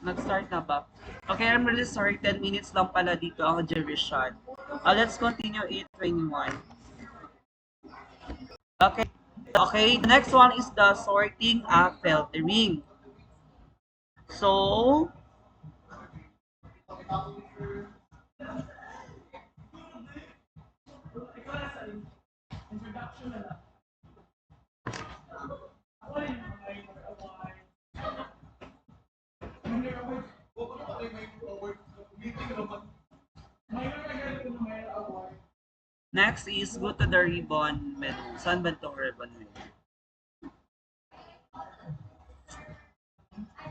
Nag-start na ba? Okay, I'm really sorry. 10 minutes lang pala dito ang duration. Let's continue 8:21. Okay. Okay, the next one is the sorting and filtering. So, next is go to the ribbon menu. Saan ba itong ribbon menu?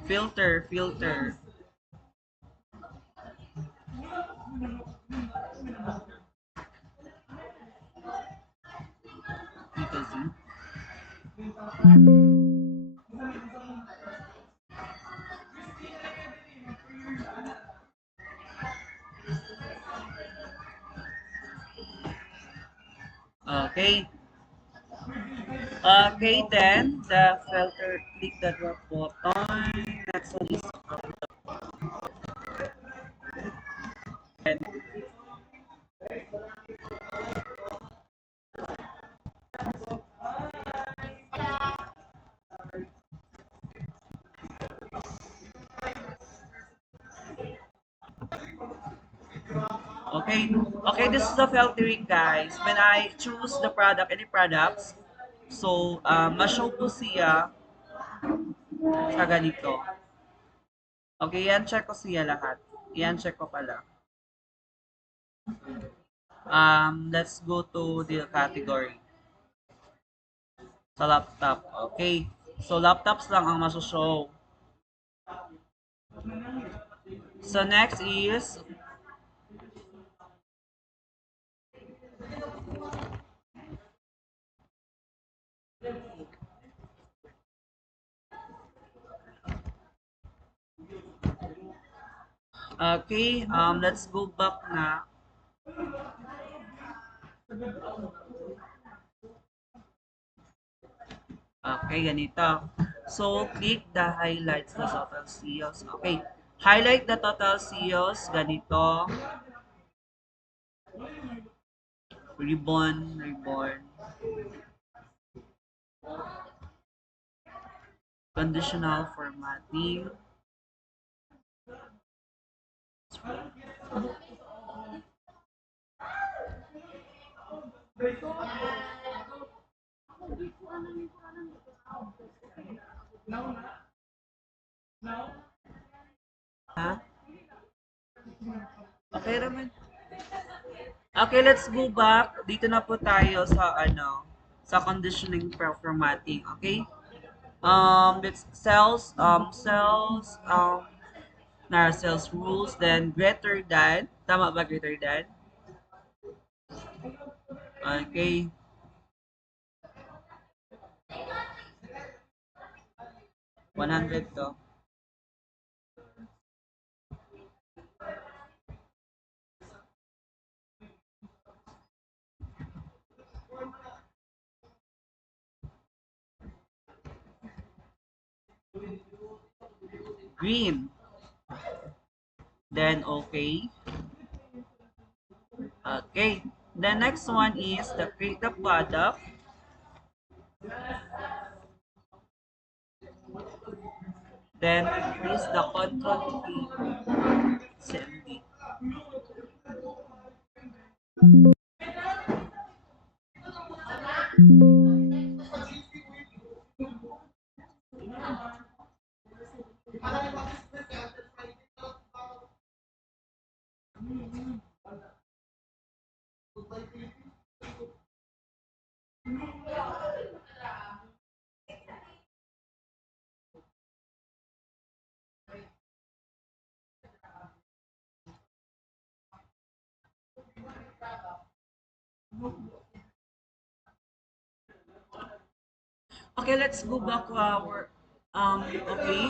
Filter, filter. Dito, see? Okay. Okay, then the filter, click the drop button. Next one is okay. Okay, this is the filtering, guys. When I choose the product, any products, so ma-show ko siya sa ganito. Okay, yan check ko siya lahat. Yan check ko pala. Let's go to the category. Sa laptop. Okay. So, laptops lang ang masushow. So, next is okay, let's go back na. Okay, ganito. So, click the highlights the total sales. Okay. Highlight the total sales. Ganito. Ribbon, ribbon. Conditional formatting. Ha? Okay naman. Okay, let's go back. Dito na po tayo sa sa conditioning formatting, okay? It's sales rules, then greater than, tama ba greater than? Okay, 100 to. Green, then okay. Okay, the next one is the create the product, then press the control key, CMD. Okay, let's go back to our okay.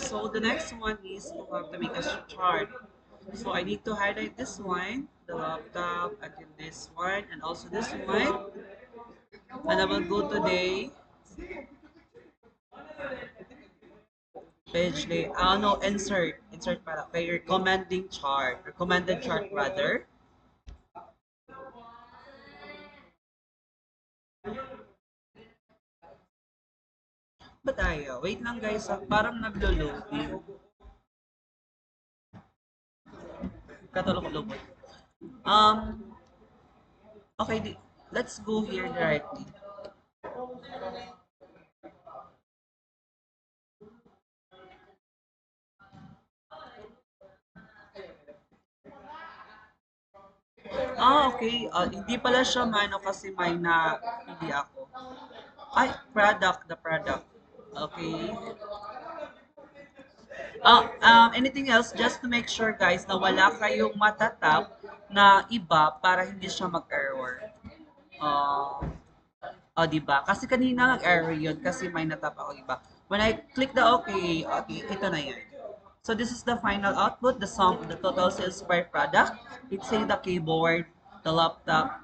So the next one is to have to make a chart. So I need to highlight this one, the laptop, again this one, and also this one. And I will go today. Page lay, no, insert para kay recommended chart rather. Ba tayo? Wait lang guys, parang naglo-loading. Katulog lubot. Um, okay, let's go here directly. Okay. Hindi pala siya mano kasi may na pili ako. Ay, the product. Okay. Anything else, just to make sure guys na wala kayong matatap na iba para hindi siya mag-error. Uh, di ba? Kasi kanina nag-error yun kasi may natap ako iba. When I click the okay, ito na yan. So this is the final output, the sum, the total sales per product. It's say the keyboard, the laptop.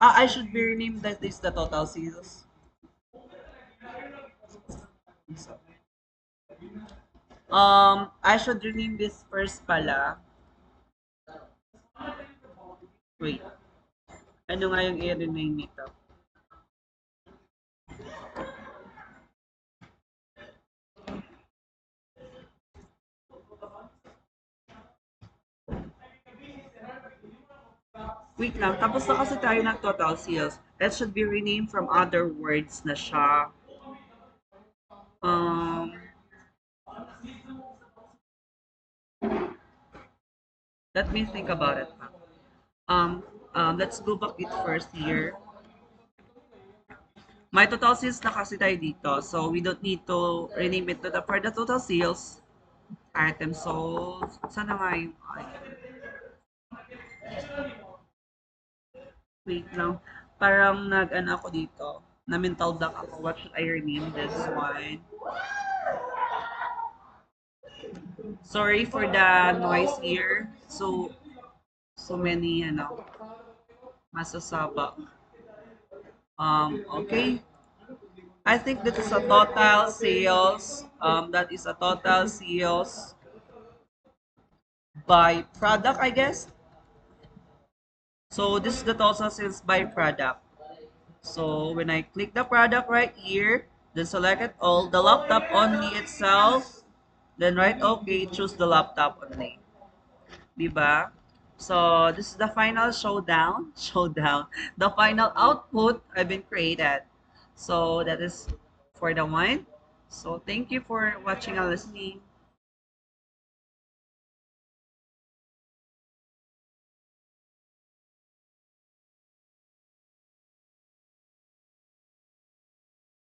I should be renamed that is the total sales. I should rename this first pala. Wait. Ano nga yung i-rename nito? Wait lang, tapos na kasi tayo ng total sales. That should be renamed from other words na siya. Um, Let me think about it. Let's go back it first here. May total sales na kasi tayo dito. So, we don't need to rename it to for the total sales item. So, sana nga yung wait lang. Parang nag-ano ako dito. Na mental block ako. What should I rename this one? Sorry for the noise here. So many, masasabak. Okay. I think this is a total sales. That is a total sales by product, I guess. So this is the total sales by product. So when I click the product right here, then select it all, the laptop only itself, then write okay, choose the laptop only. Diba? So this is the final showdown, the final output I've been created. So that is for the one. So thank you for watching and listening.